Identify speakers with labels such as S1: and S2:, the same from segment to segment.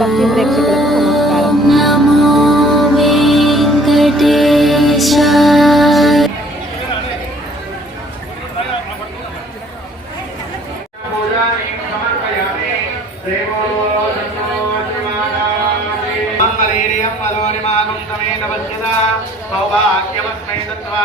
S1: భక్తి ప్రేక్షకులకు నమస్కారం.
S2: సౌభాగ్యమస్మై దత్వా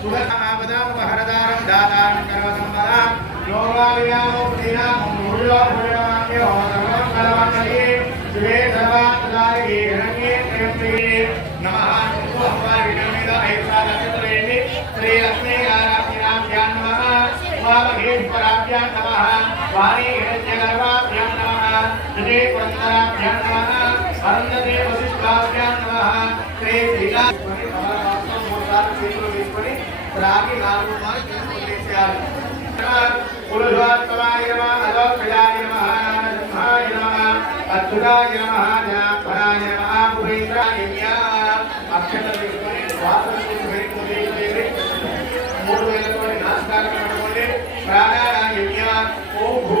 S2: సుఖమాపదామహరదారం దాతాం సర్వసంపదాం యోగావియామో ప్రియామో మూఢో భూయమాన్యో సర్వం కలవాణి శివే సర్వాత్మదారి హిరణ్యే త్రయంబకే నమః సుహవారి వినమిద ఐసాదత్రేణి శ్రీ లక్ష్మీ నారాయణాభ్యాం నమః వామహేశ్వరాభ్యాం నమః వాణీ హిరణ్యగర్భాభ్యాం నమః హృదే పురంధరాభ్యాం నమః అరుంధతే వశిష్ఠాభ్యాం నమః శ్రీ శ్రీలా తీసుకొని రాగి నాలుగు చేతులు చేసేయాలి పురుషోత్తమాయ నమః అలోకయాయ నమః నరసింహాయ నమః అచ్యుతాయ తీసుకొని వాసన మూడు వేలతో నమస్కారం పెట్టుకోండి ఓం భూ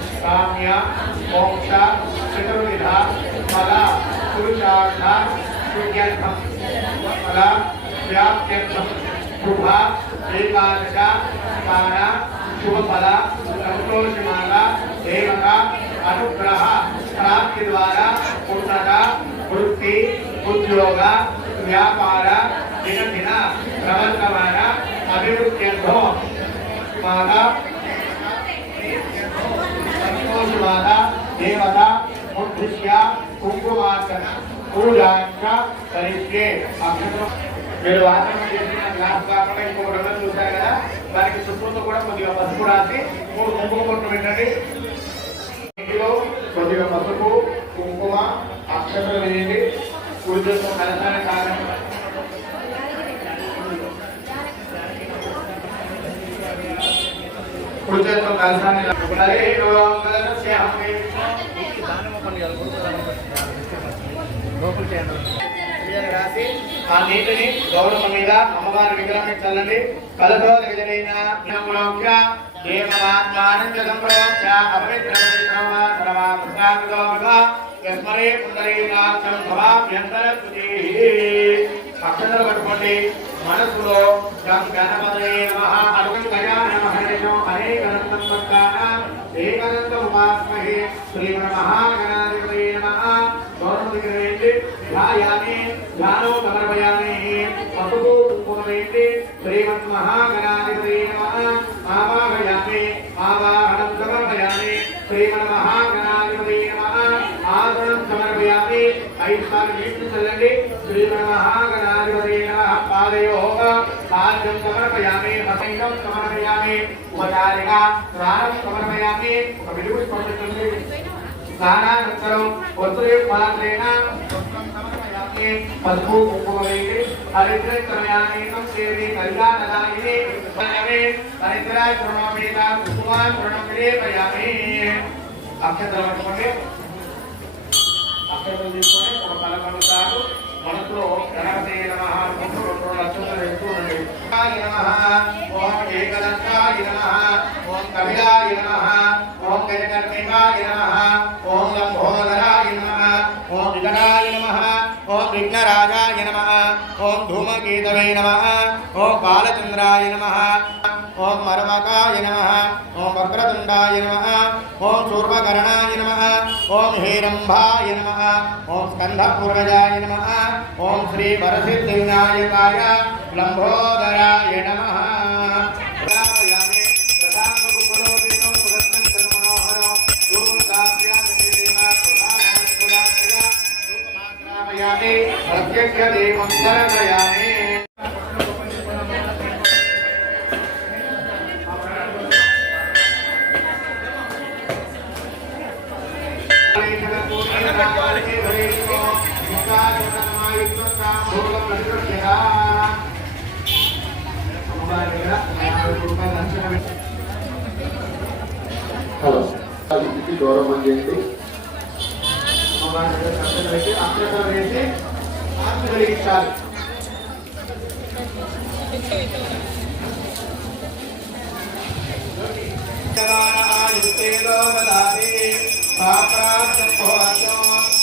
S2: काम्य मोक्ष चतुर्विध फल पुरुषार्थ पुण्यर्थम फल व्याप्यर्थम शुभा, एकादश कान शुभफल, संतोषमाल देवक अनुग्रह प्राप्ति द्वारा उन्नत वृत्ति, उद्योग ವ್ಯಾಪಾರ ದಿನ ದಿನ ಪ್ರಬಂಧವಾದ ಅಭಿವೃದ್ಧಿಯನ್ನು ಮಾಡ అభివృద్ధ్యర్థో దేవత ఉద్దిశ్య కుంకుమార్చన పూజాక్ష కరిష్యే అక్షరం మీరు ఆచరణ చేసిన గ్లాస్ కాకుండా ఇంకొక రెండు చూశారు కదా? దానికి చుట్టూతో కూడా కొద్దిగా పసుపు రాసి మూడు కుంకుమ కొట్టు పెట్టండి. ఇందులో కొద్దిగా పసుపు కుంకుమ అక్షతలు వేయండి. కుడి చేతితో కారణం తాగండి కుడి రాసి ఆ నీటిని గౌరవం మీద అమ్మవారి విగ్రహం చల్లండి. కలతో విజయైన పట్టుకోండి మనసులో గం గణపతే నమః అడుగం గజానన మహర్షో అనేకనంతం భక్తానాం ఏకనంతం ఉపాస్మహే శ్రీమన్మహాగణాధిపతే నమః. గౌరవదికి వేయండి ధ్యాయామి ధ్యానం సమర్పయామి పసుపు కుంకుమ నమః పాదయోగ పాద్యం సమర్పయామి హసైనం సమర్పయామి ఉపచారిక స్నానం సమర్పయామి ఒక విలువ స్పందించండి స్నానానంతరం వస్తువు ఫలాత్రేణ సమర్పయామి పసుపు కుంకుమ వేయండి హరిద్రయామేకం దేవి కళ్యాణదాయిని సమయమే హరిద్రాయ మనసులో గణపతే నమ రెండు రెండు లక్షలు వెళ్తూ ఉండండి ఓం ఏకదంతాయ నమ ఓం కవిలాయ నమ ఓం గజకర్ణికాయ నమ ఓం లంబోదరాయ నమ ఓం వికటాయ నమ ఓం విఘ్నరాజాయ నమ ఓం ధూమకేతవే నమ ఓం బాలచంద్రాయ నమ ఓం మరమకాయ నమ ఓం వక్రతుండాయ నమ ఓం శూర్పకర్ణాయ నమ ఓం హేరంభాయ నమ ఓం స్కంధపూర్వజాయ నమ ఓం శ్రీ వరసిద్ధి వినాయకాయ లంబోదరాయ నమ ప్రత్యక్ష
S3: హలో ఇంటికి దూరం చేయండి
S2: నారాయణే నమోస్తుతే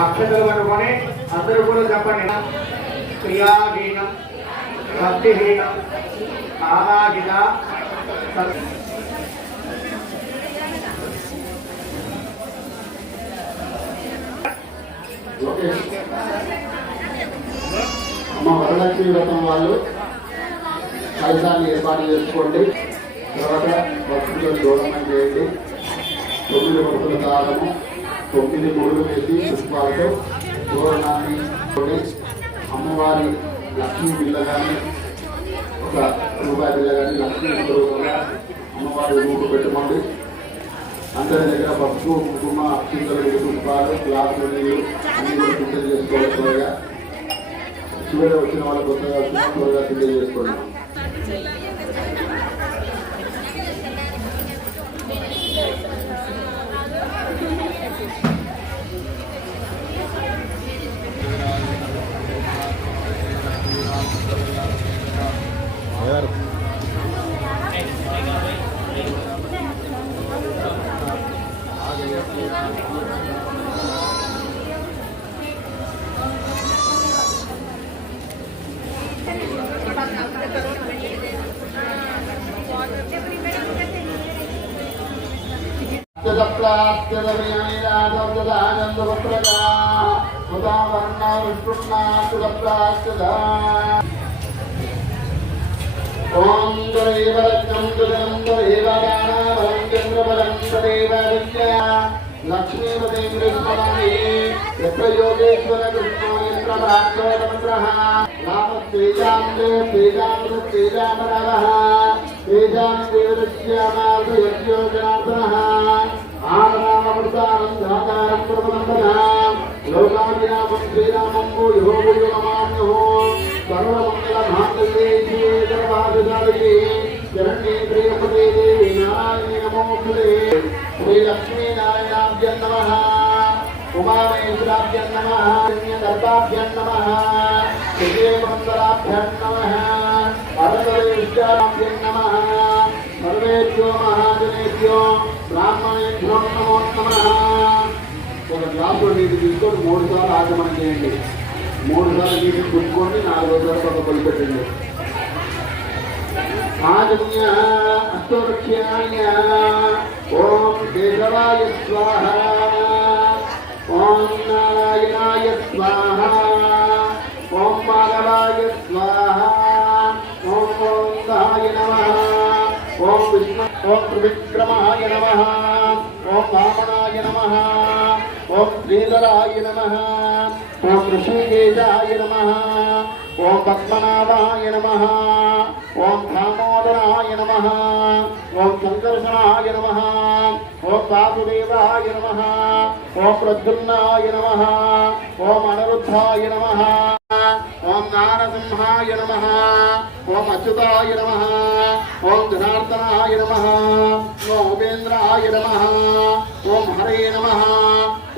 S2: అక్షతలు పట్టుకొని అందరూ కూడా చెప్పండి. క్రియాహీనం భక్తిహీనం ఆరాధిత
S3: అమ్మ వరలక్ష్మి వ్రతం వాళ్ళు ఫలితాన్ని ఏర్పాటు చేసుకోండి. తర్వాత భక్తులను దూరం చేయండి. తొమ్మిది భక్తుల కాలము. తొమ్మిది మూడు పెట్టి పుష్పాలతో దూరణాన్ని అమ్మవారి లక్ష్మీ బిల్ల కానీ ఒక రూపాయి బిల్ల కానీ లక్ష్మీ రూపంగా అమ్మవారి రూపు పెట్టమండి అందరి దగ్గర పప్పు కుటుంబ అక్షింతలు పుష్పాలు గ్లాసులు నీళ్ళు అన్ని కూడా సిద్ధం చేసుకోవాలి త్వరగా. చివరి వచ్చిన వాళ్ళు కొత్తగా వచ్చిన త్వరగా సిద్ధం చేసుకోండి. ఓం దేవరత్నం దురం దేవగానాం చంద్రబలం దేవరిత్య లక్ష్మీపతేంద్రస్మరామి యత్ర యోగేశ్వర కృష్ణో యత్ర ప్రాప్తోమంత్రః నామ తేజాం దే తేజాం దే తేజామరవః తేజాం దేవరస్యామార్గ ధాతారం లోకాభిరామం శ్రీరామం భూయో నమామ్యహో సర్వమంగళ మాంగళ్యే శివే శరణ్యే ప్రియపదే దేవి నారాయణి శ్రీ లక్ష్మీ నారాయణాభ్యం ఉమామేశ్వరాభ్యం విజయమంతరాభ్యం సర్వేభ్యో మహాజనేభ్యో బ్రాహ్మణేభ్యో నమో నమ. ఒక గ్లాసులో నీటి తీసుకొని మూడు సార్లు ఆగమనం చేయండి. మూడు సార్లు నీటిని పుట్టుకోండి నాలుగో సార్లు ఒక పొలిపెట్టండి ఆగమ్య అష్టోరక్ష్యాయ ఓం కేశవాయ స్వాహ. ఓం నారాయణాయ స్వాహ. ఓం మాధవాయ స్వాహ. ఓం గోవిందాయ నమ. ఓం విష్ణు ఓం త్రివిక్రమాయ నమ. ఓం వామనాయ నమ. ఓం శ్రీధరాయ నమ ఓం ఋషికేశాయ నమ ఓం పద్మనాభాయ నమ ఓం దామోదరాయ నమ ఓం సంకర్షణాయ నమ ఓం వాసుదేవాయ నమ ఓం ప్రద్యుమ్నాయ నమ ఓం అనిరుద్ధాయ నమ ఓం నారసింహాయ నమ. ఓం అచ్యుతాయ నమ. ఓం జనార్దనాయ నమ. ఓం ఉపేంద్రాయ నమ. ఓం హరే నమ.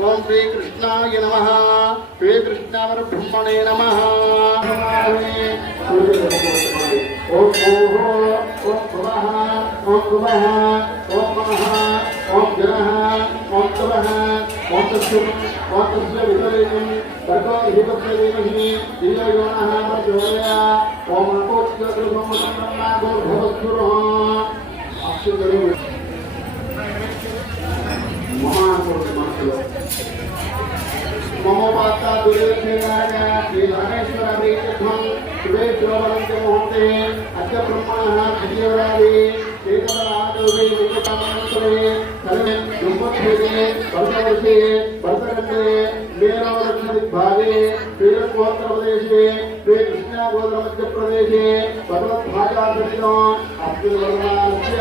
S3: ఓం శ్రీకృష్ణాయ నమ. శ్రీకృష్ణవర బ్రహ్మణే నమ. ఓం ఓహో ఓం ॐ कुमः ॐ मनः ॐ जनः ॐ तवः ॐ तस्यम् ॐ तस्य वितरेणम् भर्गो हिपत्यदेवहि दिव्ययोनः प्रचोदया ॐ अकोत्यकृतमसन्नागोर्भवस्तुरः अक्षुतरु मम पाता दुर्योधनाय श्रीरामेश्वरभीतीर्थं त्रिवेश्वरवरं च मुहूर्ते अद्य ब्रह्मणः द्वितीयवराले సురేశ్వరంతి ముహూర్తే అద్య బ్రహ్మణ శ్రీవరాది శ్రీధరాజోగి వికటమంత్రే సర్వే దుంపక్షేదే భరతవర్షే భరతఖండే మేరోదక్షిణ దిగ్భాగే శ్రీరంగోత్తరప్రదేశే శ్రీకృష్ణాగోత్ర మధ్యప్రదేశే భగవద్భాజాదృష్టం అబ్దుల్ వర్మానస్య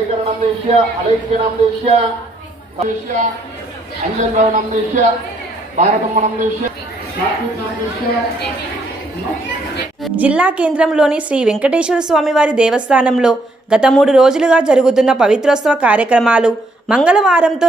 S3: అలైక్యనందిష్య నందిష్య అంజన్వనందిష్య భారతమ్మనందిష్య సాత్వికనందిష్య
S1: జిల్లా కేంద్రంలోని శ్రీ వెంకటేశ్వర స్వామివారి దేవస్థానంలో గత మూడు రోజులుగా జరుగుతున్న పవిత్రోత్సవ కార్యక్రమాలు మంగళవారంతో